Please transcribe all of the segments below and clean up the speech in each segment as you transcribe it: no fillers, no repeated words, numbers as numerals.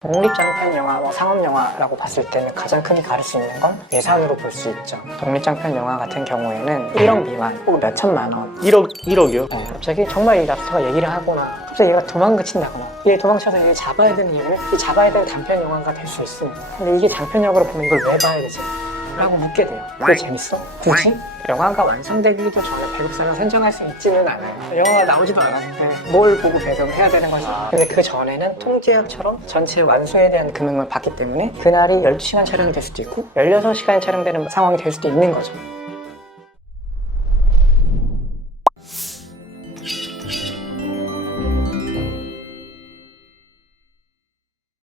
독립장편 영화, 상업 영화라고 봤을 때는 가장 크게 가릴 수 있는 건 예산으로 볼 수 있죠. 독립장편 영화 같은 경우에는 1억 미만 혹은 몇 천만 원. 1억이요? 갑자기 정말 이 랍스터가 얘기를 하거나 갑자기 얘가 도망친다거나 얘 도망쳐서 얘를 잡아야 되는 이유는 이 잡아야 되는 단편 영화가 될 수 있습니다. 근데 이게 장편역으로 보면 이걸 왜 봐야 되지? 라고 묻게 돼요. 그게 재밌어? 굳이? 영화가 완성되기도 전에 배급사를 선정할 수 있지는 않아요. 영화가 나오지도 않았는데 뭘 보고 배급을 해야 되는 거지. 근데 그 전에는 통제약처럼 전체 완수에 대한 금액을 받기 때문에 그날이 12시간 촬영이 될 수도 있고 16시간이 촬영되는 상황이 될 수도 있는 거죠.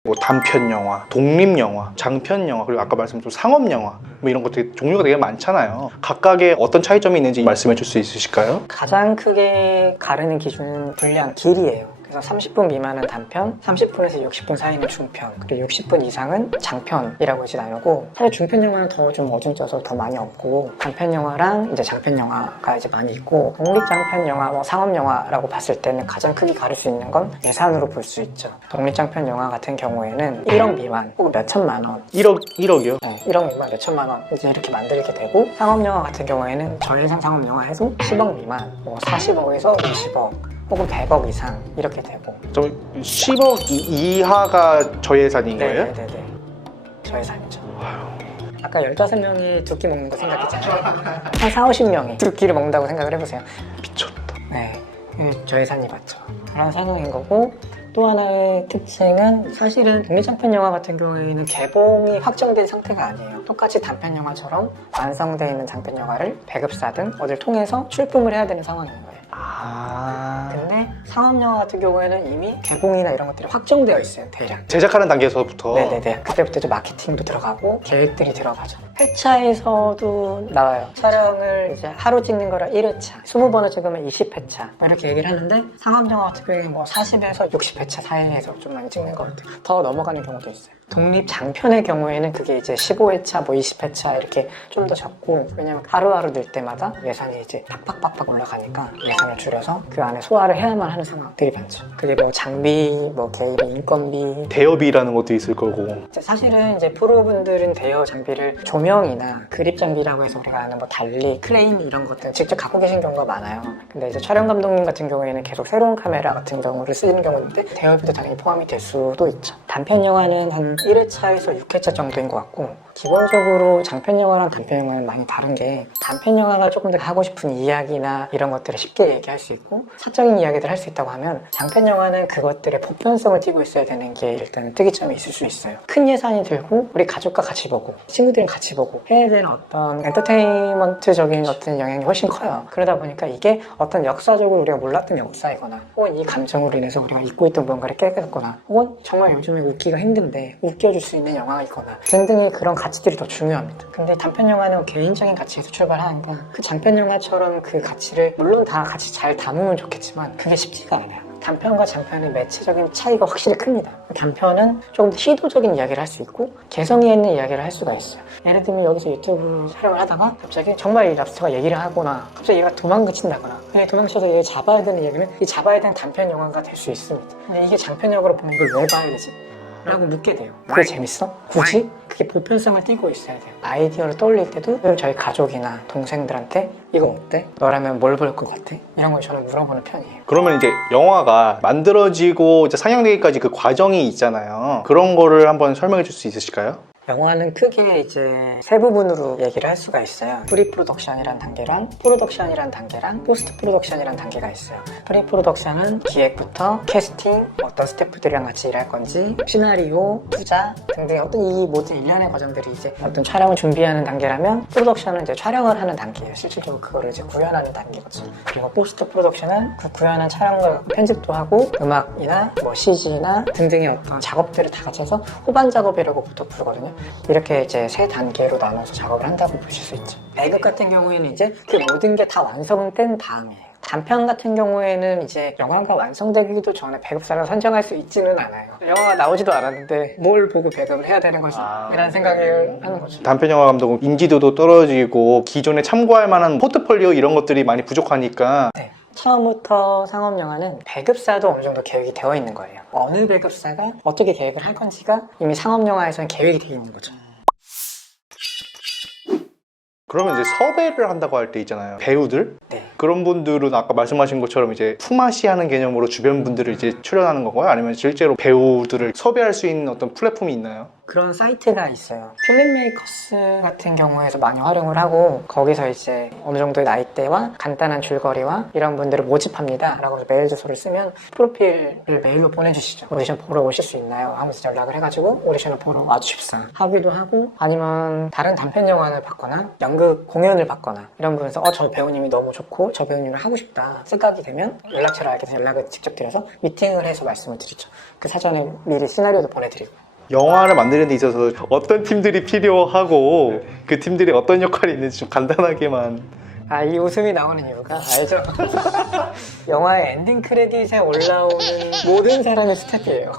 뭐 단편 영화, 독립 영화, 장편 영화, 그리고 아까 말씀드린 상업 영화 뭐 이런 것들이 종류가 되게 많잖아요. 각각의 어떤 차이점이 있는지 말씀해 줄 수 있으실까요? 가장 크게 가르는 기준은 분량, 길이에요. 그래서 30분 미만은 단편, 30분에서 60분 사이는 중편, 그리고 60분 이상은 장편이라고 이제 나누고, 사실 중편 영화는 더 좀 어중져서 더 많이 없고, 단편 영화랑 이제 장편 영화가 이제 많이 있고, 독립장편 영화, 상업 영화라고 봤을 때는 가장 크게 가릴 수 있는 건 예산으로 볼 수 있죠. 독립장편 영화 같은 경우에는 1억 미만 혹은 몇 천만 원. 1억이요? 1억 미만 몇 천만 원 이제 이렇게 만들게 되고, 상업 영화 같은 경우에는 저예산 상업 영화 해도 10억 미만, 40억에서 20억 혹은 100억 이상 이렇게 되고. 좀 10억 이하가 저예산인 거예요? 네네네. 저예산이죠. 아까 15명이 두 끼 먹는 거 생각했잖아요. 한 4, 50명이 두 끼를 먹는다고 생각을 해보세요. 미쳤다. 네, 저예산이 맞죠. 그런 상황인 거고, 또 하나의 특징은 사실은 독립장편 영화 같은 경우에는 개봉이 확정된 상태가 아니에요. 똑같이 단편 영화처럼 완성되어 있는 장편 영화를 배급사든 어딜 통해서 출품을 해야 되는 상황인 거예요. 근데 상업 영화 같은 경우에는 이미 개봉이나 이런 것들이 확정되어 있어요, 대략. 제작하는 단계에서부터? 네네네. 그때부터 이제 마케팅도 들어가고 계획들이 들어가죠. 회차에서도 나와요. 촬영을 이제 하루 찍는 거라 1회차, 20번을 찍으면 20회차 이렇게 얘기를 하는데, 상업 영화 같은 경우에는 뭐 40에서 60회차 사이에서 좀 많이 찍는 것 같아요. 더 넘어가는 경우도 있어요. 독립 장편의 경우에는 그게 이제 15회차, 뭐 20회차 이렇게 좀 더 적고, 왜냐면 하루하루 늘 때마다 예산이 이제 팍팍팍팍 올라가니까 예산을 줄여서 그 안에 소화를 해야만 하는 상황들이 많죠. 그게 뭐 장비, 뭐 개입비, 인건비, 대여비라는 것도 있을 거고. 사실은 이제 프로분들은 대여 장비를 조명이나 그립 장비라고 해서 우리가 아는 뭐 달리, 크레인 이런 것들 직접 갖고 계신 경우가 많아요. 근데 이제 촬영 감독님 같은 경우에는 계속 새로운 카메라 같은 경우를 쓰는 경우인데 대여비도 당연히 포함이 될 수도 있죠. 단편 영화는 한 1회차에서 6회차 정도인 것 같고, 기본적으로 장편 영화랑 단편 영화는 많이 다른 게, 단편 영화가 조금 더 하고 싶은 이야기나 이런 것들을 쉽게 얘기할 수 있고 사적인 이야기들을 할 수 있다고 하면, 장편 영화는 그것들의 보편성을 띠고 있어야 되는 게 일단 특이점이 있을 수 있어요. 큰 예산이 들고 우리 가족과 같이 보고 친구들이랑 같이 보고 해야 되는 어떤 엔터테인먼트적인 어떤 영향이 훨씬 커요. 그러다 보니까 이게 어떤 역사적으로 우리가 몰랐던 역사이거나, 혹은 이 감정으로 인해서 우리가 잊고 있던 무언가를 깨닫거나, 혹은 정말 요즘에 웃기가 힘든데 웃겨줄 수 있는 영화이거나 등등의 그런 가치들이 더 중요합니다. 근데 단편 영화는 개인적인 가치에서 출발하니까 그 장편 영화처럼 그 가치를 물론 다 같이 잘 담으면 좋겠지만 그게 쉽지가 않아요. 단편과 장편의 매체적인 차이가 확실히 큽니다. 단편은 조금 더 시도적인 이야기를 할 수 있고 개성이 있는 이야기를 할 수가 있어요. 예를 들면 여기서 유튜브 촬영을 하다가 갑자기 정말 이 랍스터가 얘기를 하거나, 갑자기 얘가 도망친다거나, 그냥 도망쳐서 얘를 잡아야 되는 이야기는 이 잡아야 되는 단편 영화가 될 수 있습니다. 근데 이게 장편역으로 보면 이걸 왜 봐야 되지? 라고 묻게 돼요. 그게 재밌어? 굳이? 그게 보편성을 띠고 있어야 돼요. 아이디어를 떠올릴 때도 저희 가족이나 동생들한테 이거 어때? 너라면 뭘 볼 것 같아? 이런 걸 저는 물어보는 편이에요. 그러면 이제 영화가 만들어지고 이제 상영되기까지 그 과정이 있잖아요. 그런 거를 한번 설명해 줄 수 있으실까요? 영화는 크게 이제 세 부분으로 얘기를 할 수가 있어요. 프리 프로덕션이란 단계랑 프로덕션이란 단계랑 포스트 프로덕션이란 단계가 있어요. 프리 프로덕션은 기획부터 캐스팅, 어떤 스태프들이랑 같이 일할 건지, 시나리오, 투자 등등 어떤 이 모든 일련의 과정들이 이제 어떤 촬영을 준비하는 단계라면, 프로덕션은 이제 촬영을 하는 단계예요. 실질적으로 그거를 이제 구현하는 단계거든요. 그리고 포스트 프로덕션은 그 구현한 촬영과 편집도 하고 음악이나 뭐 CG나 등등의 어떤 작업들을 다 같이 해서 후반 작업이라고부터 부르거든요. 이렇게 이제 세 단계로 나눠서 작업을 한다고 보실 수 있죠. 배급 같은 경우에는 이제 그 모든 게 다 완성된 다음이에요. 단편 같은 경우에는 이제 영화가 완성되기도 전에 배급사를 선정할 수 있지는 않아요. 영화가 나오지도 않았는데 뭘 보고 배급을 해야 되는 거지? 이런 생각을 하는 거죠. 단편 영화 감독은 인지도도 떨어지고 기존에 참고할 만한 포트폴리오 이런 것들이 많이 부족하니까. 네. 처음부터 상업영화는 배급사도 어느 정도 계획이 되어 있는 거예요. 어느 배급사가 어떻게 계획을 할 건지가 이미 상업영화에서는 계획이 되어 있는 거죠. 그러면 이제 섭외를 한다고 할 때 있잖아요. 배우들? 네. 그런 분들은 아까 말씀하신 것처럼 이제 품앗이 하는 개념으로 주변 분들을 이제 출연하는 건가요? 아니면 실제로 배우들을 섭외할 수 있는 어떤 플랫폼이 있나요? 그런 사이트가 있어요. 필름메이커스 같은 경우에서 많이 활용을 하고 거기서 이제 어느 정도의 나이대와 간단한 줄거리와 이런 분들을 모집합니다 라고 해서 메일 주소를 쓰면 프로필을 메일로 보내주시죠. 오디션 보러 오실 수 있나요? 하면서 연락을 해가지고 오디션을 보러 와주십사 하기도 하고, 아니면 다른 단편 영화를 받거나 연극 공연을 받거나 이런 분에서 저 배우님이 너무 좋고 저 배우님을 하고 싶다 생각이 되면 연락처를 알게 돼서 연락을 직접 드려서 미팅을 해서 말씀을 드리죠. 그 사전에 미리 시나리오도 보내드리고. 영화를 만드는 데 있어서 어떤 팀들이 필요하고 그 팀들이 어떤 역할이 있는지 좀 간단하게만. 이 웃음이 나오는 이유가 알죠? 영화의 엔딩 크레딧에 올라오는 모든 사람의 스태프예요.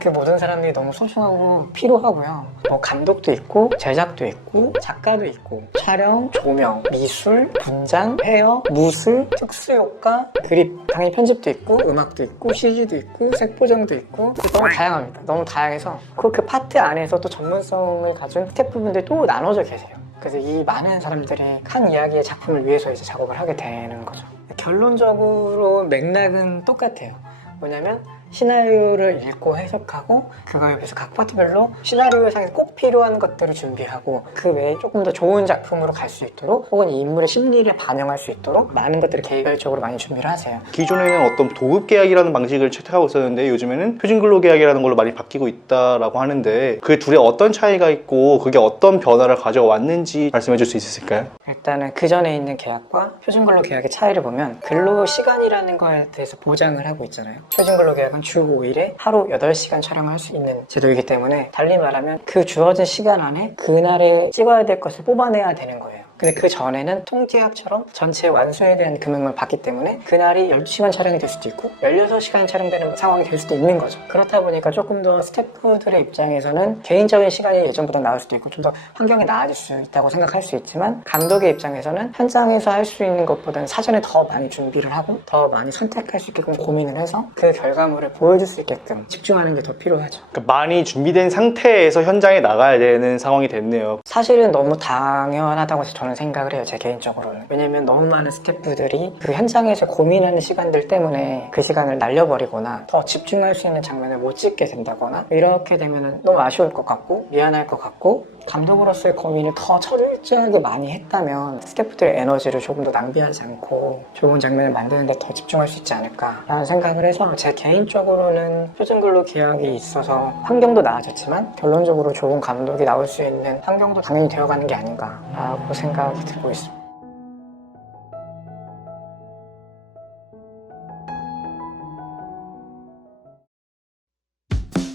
그 모든 사람들이 너무 소중하고 필요하고요. 뭐 감독도 있고 제작도 있고 작가도 있고 촬영, 조명, 미술, 분장, 헤어, 무술, 특수효과, 그립, 당연히 편집도 있고 음악도 있고 CG도 있고 색보정도 있고 너무 다양합니다. 너무 다양해서 그 파트 안에서 또 전문성을 가진 스태프분들이 또 나눠져 계세요. 그래서 이 많은 사람들이 한 이야기의 작품을 위해서 이제 작업을 하게 되는 거죠. 결론적으로 맥락은 똑같아요. 뭐냐면 시나리오를 읽고 해석하고 그거에 비해서 각 파트별로 시나리오상에서 꼭 필요한 것들을 준비하고 그 외에 조금 더 좋은 작품으로 갈 수 있도록 혹은 이 인물의 심리를 반영할 수 있도록 많은 것들을 개별적으로 많이 준비를 하세요. 기존에는 어떤 도급 계약이라는 방식을 채택하고 있었는데 요즘에는 표준 근로 계약이라는 걸로 많이 바뀌고 있다라고 하는데 그 둘의 어떤 차이가 있고 그게 어떤 변화를 가져왔는지 말씀해 줄 수 있으실까요? 일단은 그 전에 있는 계약과 표준근로 계약의 차이를 보면 근로시간이라는 거에 대해서 보장을 하고 있잖아요. 표준근로 계약은 주 5일에 하루 8시간 촬영을 할 수 있는 제도이기 때문에 달리 말하면 그 주어진 시간 안에 그날에 찍어야 될 것을 뽑아내야 되는 거예요. 근데 그 전에는 통계약처럼 전체 완수에 대한 금액을 받기 때문에 그날이 12시간 촬영이 될 수도 있고 16시간 촬영되는 상황이 될 수도 있는 거죠. 그렇다 보니까 조금 더 스태프들의 입장에서는 개인적인 시간이 예전보다 나을 수도 있고 좀 더 환경이 나아질 수 있다고 생각할 수 있지만 감독의 입장에서는 현장에서 할 수 있는 것보다는 사전에 더 많이 준비를 하고 더 많이 선택할 수 있게끔 고민을 해서 그 결과물을 보여줄 수 있게끔 집중하는 게 더 필요하죠. 그러니까 많이 준비된 상태에서 현장에 나가야 되는 상황이 됐네요. 사실은 너무 당연하다고 저는 생각을 해요, 제 개인적으로는. 왜냐면 너무 많은 스태프들이 그 현장에서 고민하는 시간들 때문에 그 시간을 날려버리거나 더 집중할 수 있는 장면을 못 찍게 된다거나 이렇게 되면 너무 아쉬울 것 같고 미안할 것 같고, 감독으로서의 고민을 더 철저하게 많이 했다면 스태프들의 에너지를 조금 더 낭비하지 않고 좋은 장면을 만드는 데 더 집중할 수 있지 않을까 라는 생각을 해서 제 개인적으로는 표준근로 계약이 있어서 환경도 나아졌지만 결론적으로 좋은 감독이 나올 수 있는 환경도 당연히 되어가는 게 아닌가 라고 생각이 들고 있습니다.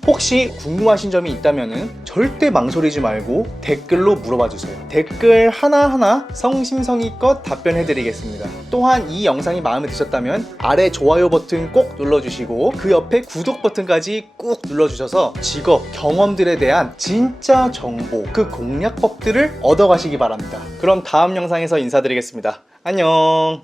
혹시 궁금하신 점이 있다면 절대 망설이지 말고 댓글로 물어봐 주세요. 댓글 하나하나 성심성의껏 답변해 드리겠습니다. 또한 이 영상이 마음에 드셨다면 아래 좋아요 버튼 꼭 눌러주시고 그 옆에 구독 버튼까지 꾹 눌러주셔서 직업, 경험들에 대한 진짜 정보, 그 공략법들을 얻어가시기 바랍니다. 그럼 다음 영상에서 인사드리겠습니다. 안녕.